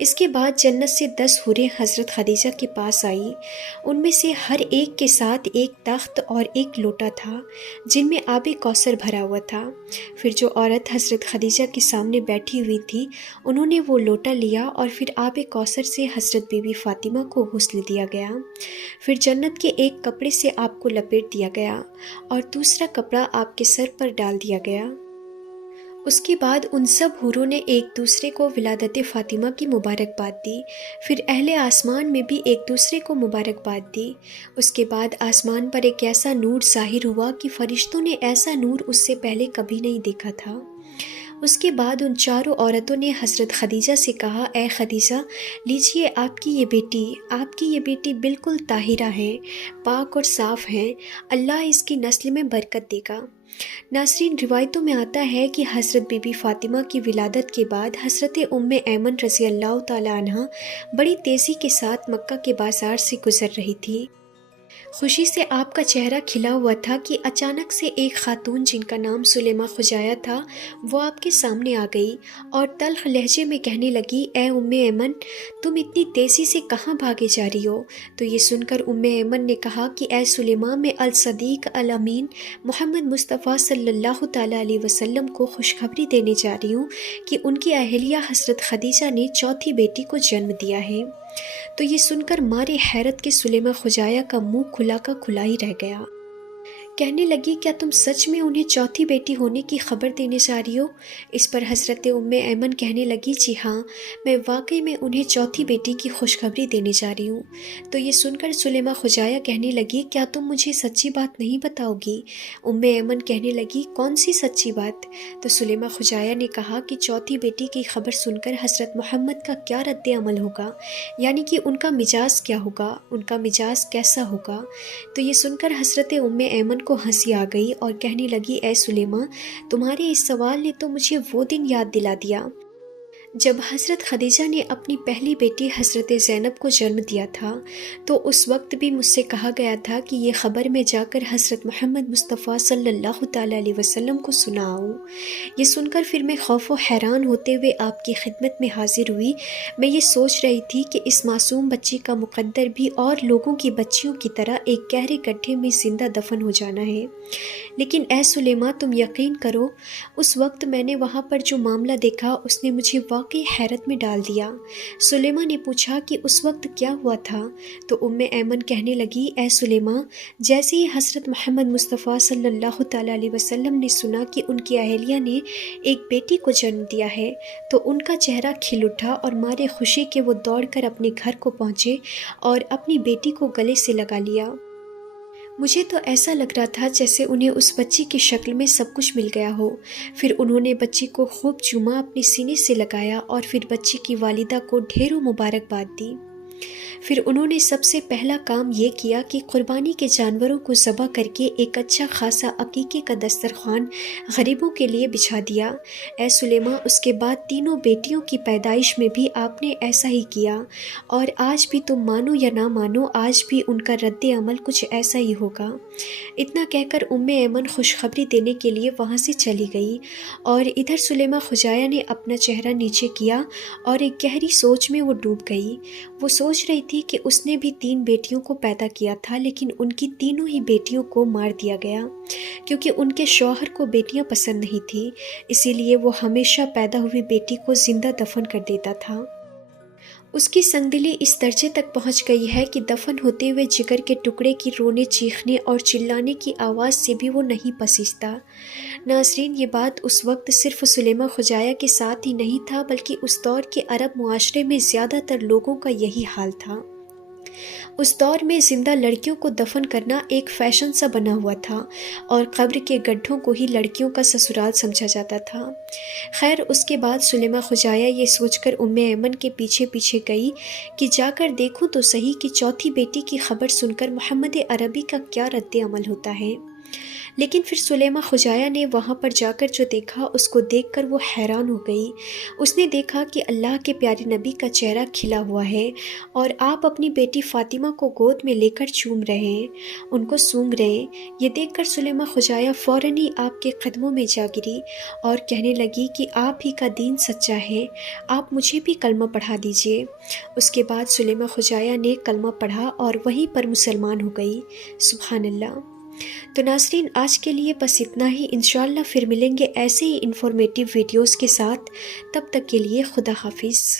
اس کے بعد جنت سے 10 حوریں حضرت خدیجہ کے پاس آئی۔ ان میں سے ہر ایک کے ساتھ ایک تخت اور ایک لوٹا تھا جن میں آب کوثر بھرا ہوا تھا۔ پھر جو عورت حضرت خدیجہ کے سامنے بیٹھی ہوئی تھی انہوں نے وہ لوٹا لیا اور پھر آب کوثر سے حضرت بی بی فاطمہ کو غسل دیا گیا۔ پھر جنت کے ایک کپڑے سے آپ کو لپیٹ دیا گیا اور دوسرا کپڑا آپ کے سر پر ڈال دیا گیا۔ اس کے بعد ان سب حوروں نے ایک دوسرے کو ولادت فاطمہ کی مبارکباد دی۔ پھر اہل آسمان میں بھی ایک دوسرے کو مبارکباد دی۔ اس کے بعد آسمان پر ایک ایسا نور ظاہر ہوا کہ فرشتوں نے ایسا نور اس سے پہلے کبھی نہیں دیکھا تھا۔ اس کے بعد ان چاروں عورتوں نے حضرت خدیجہ سے کہا، اے خدیجہ، لیجئے آپ کی یہ بیٹی بالکل طاہرہ ہے، پاک اور صاف ہے، اللہ اس کی نسل میں برکت دے گا۔ ناظرین، روایتوں میں آتا ہے کہ حضرت بی بی فاطمہ کی ولادت کے بعد حضرت ام ایمن رضی اللہ تعالی عنہ بڑی تیزی کے ساتھ مکہ کے بازار سے گزر رہی تھی۔ خوشی سے آپ کا چہرہ کھلا ہوا تھا کہ اچانک سے ایک خاتون جن کا نام سلیمہ خجایہ تھا وہ آپ کے سامنے آ گئی اور تلخ لہجے میں کہنے لگی، اے ام ایمن، تم اتنی تیزی سے کہاں بھاگے جا رہی ہو؟ تو یہ سن کر ام ایمن نے کہا کہ اے سلیمہ، میں الصدیق الامین محمد مصطفیٰ صلی اللہ تعالیٰ علیہ وسلم کو خوشخبری دینے جا رہی ہوں کہ ان کی اہلیہ حضرت خدیجہ نے چوتھی بیٹی کو جنم دیا ہے۔ تو یہ سن کر مارے حیرت کے سلیمہ خجایہ کا منہ کھلا کا کھلا ہی رہ گیا۔ کہنے لگی، کیا تم سچ میں انہیں چوتھی بیٹی ہونے کی خبر دینے جا رہی ہو؟ اس پر حضرت ام ایمن کہنے لگی، جی ہاں، میں واقعی میں انہیں چوتھی بیٹی کی خوشخبری دینے جا رہی ہوں۔ تو یہ سن کر سلیمہ خجایہ کہنے لگی، کیا تم مجھے سچی بات نہیں بتاؤ گی؟ ام ایمن کہنے لگی، کون سی سچی بات؟ تو سلیمہ خجایہ نے کہا کہ چوتھی بیٹی کی خبر سن کر حضرت محمد کا کیا رد عمل ہوگا، یعنی کہ ان کا مزاج کیا ہوگا، ان کا مزاج کیسا ہوگا۔ تو یہ سن کر حضرت ام ایمن کو ہنسی آ گئی اور کہنے لگی، اے سلیمہ، تمہارے اس سوال نے تو مجھے وہ دن یاد دلا دیا جب حضرت خدیجہ نے اپنی پہلی بیٹی حضرت زینب کو جنم دیا تھا۔ تو اس وقت بھی مجھ سے کہا گیا تھا کہ یہ خبر میں جا کر حضرت محمد مصطفیٰ صلی اللہ تعالیٰ علیہ وسلم کو سناؤں۔ یہ سن کر پھر میں خوف و حیران ہوتے ہوئے آپ کی خدمت میں حاضر ہوئی۔ میں یہ سوچ رہی تھی کہ اس معصوم بچی کا مقدر بھی اور لوگوں کی بچیوں کی طرح ایک گہرے گڈھے میں زندہ دفن ہو جانا ہے۔ لیکن اے سلیمہ، تم یقین کرو، اس وقت میں نے وہاں پر جو معاملہ دیکھا اس نے مجھے واقعی حیرت میں ڈال دیا۔ سلیمہ نے پوچھا کہ اس وقت کیا ہوا تھا؟ تو ام ایمن کہنے لگی، اے سلیمہ، جیسے ہی حضرت محمد مصطفیٰ صلی اللہ تعالیٰ علیہ وسلم نے سنا کہ ان کی اہلیہ نے ایک بیٹی کو جنم دیا ہے تو ان کا چہرہ کھل اٹھا اور مارے خوشی کے وہ دوڑ کر اپنے گھر کو پہنچے اور اپنی بیٹی کو گلے سے لگا لیا۔ مجھے تو ایسا لگ رہا تھا جیسے انہیں اس بچی کی شکل میں سب کچھ مل گیا ہو۔ پھر انہوں نے بچی کو خوب چوما، اپنے سینے سے لگایا اور پھر بچی کی والدہ کو ڈھیروں مبارکباد دی۔ پھر انہوں نے سب سے پہلا کام یہ کیا کہ قربانی کے جانوروں کو ذبح کر کے ایک اچھا خاصا عقیقے کا دسترخوان غریبوں کے لیے بچھا دیا۔ اے سلیمہ، اس کے بعد تینوں بیٹیوں کی پیدائش میں بھی آپ نے ایسا ہی کیا، اور آج بھی تم مانو یا نہ مانو، آج بھی ان کا رد عمل کچھ ایسا ہی ہوگا۔ اتنا کہہ کر ام ایمن خوشخبری دینے کے لیے وہاں سے چلی گئی، اور ادھر سلیمہ خجایہ نے اپنا چہرہ نیچے کیا اور ایک گہری سوچ میں وہ ڈوب گئی۔ وہ سوچ رہی تھی کہ اس نے بھی 3 بیٹیوں کو پیدا کیا تھا، لیکن ان کی تینوں ہی بیٹیوں کو مار دیا گیا کیونکہ ان کے شوہر کو بیٹیاں پسند نہیں تھیں، اسی لیے وہ ہمیشہ پیدا ہوئی بیٹی کو زندہ دفن کر دیتا تھا۔ اس کی سنگدلی اس درجے تک پہنچ گئی ہے کہ دفن ہوتے ہوئے جگر کے ٹکڑے کی رونے، چیخنے اور چلانے کی آواز سے بھی وہ نہیں پسیجتا۔ ناظرین، یہ بات اس وقت صرف سلیمہ خجایہ کے ساتھ ہی نہیں تھا، بلکہ اس دور کے عرب معاشرے میں زیادہ تر لوگوں کا یہی حال تھا۔ اس دور میں زندہ لڑکیوں کو دفن کرنا ایک فیشن سا بنا ہوا تھا، اور قبر کے گڈھوں کو ہی لڑکیوں کا سسرال سمجھا جاتا تھا۔ خیر، اس کے بعد سلیمہ خجایہ یہ سوچ کر ام ایمن کے پیچھے پیچھے گئی کہ جا کر دیکھوں تو صحیح کہ چوتھی بیٹی کی خبر سن کر محمد عربی کا کیا رد عمل ہوتا ہے۔ لیکن پھر سلیمہ خجایہ نے وہاں پر جا کر جو دیکھا اس کو دیکھ کر وہ حیران ہو گئی۔ اس نے دیکھا کہ اللہ کے پیارے نبی کا چہرہ کھلا ہوا ہے اور آپ اپنی بیٹی فاطمہ کو گود میں لے کر چوم رہے ہیں، ان کو سونگ رہے ہیں۔ یہ دیکھ کر سلیمہ خجایہ فوراً ہی آپ کے قدموں میں جا گری اور کہنے لگی کہ آپ ہی کا دین سچا ہے، آپ مجھے بھی کلمہ پڑھا دیجئے۔ اس کے بعد سلیمہ خجایہ نے کلمہ پڑھا اور وہیں پر مسلمان ہو گئی۔ سبحان اللہ۔ تو ناظرین، آج کے لیے بس اتنا ہی، انشاءاللہ پھر ملیں گے ایسے ہی انفارمیٹیو ویڈیوز کے ساتھ۔ تب تک کے لیے خدا حافظ۔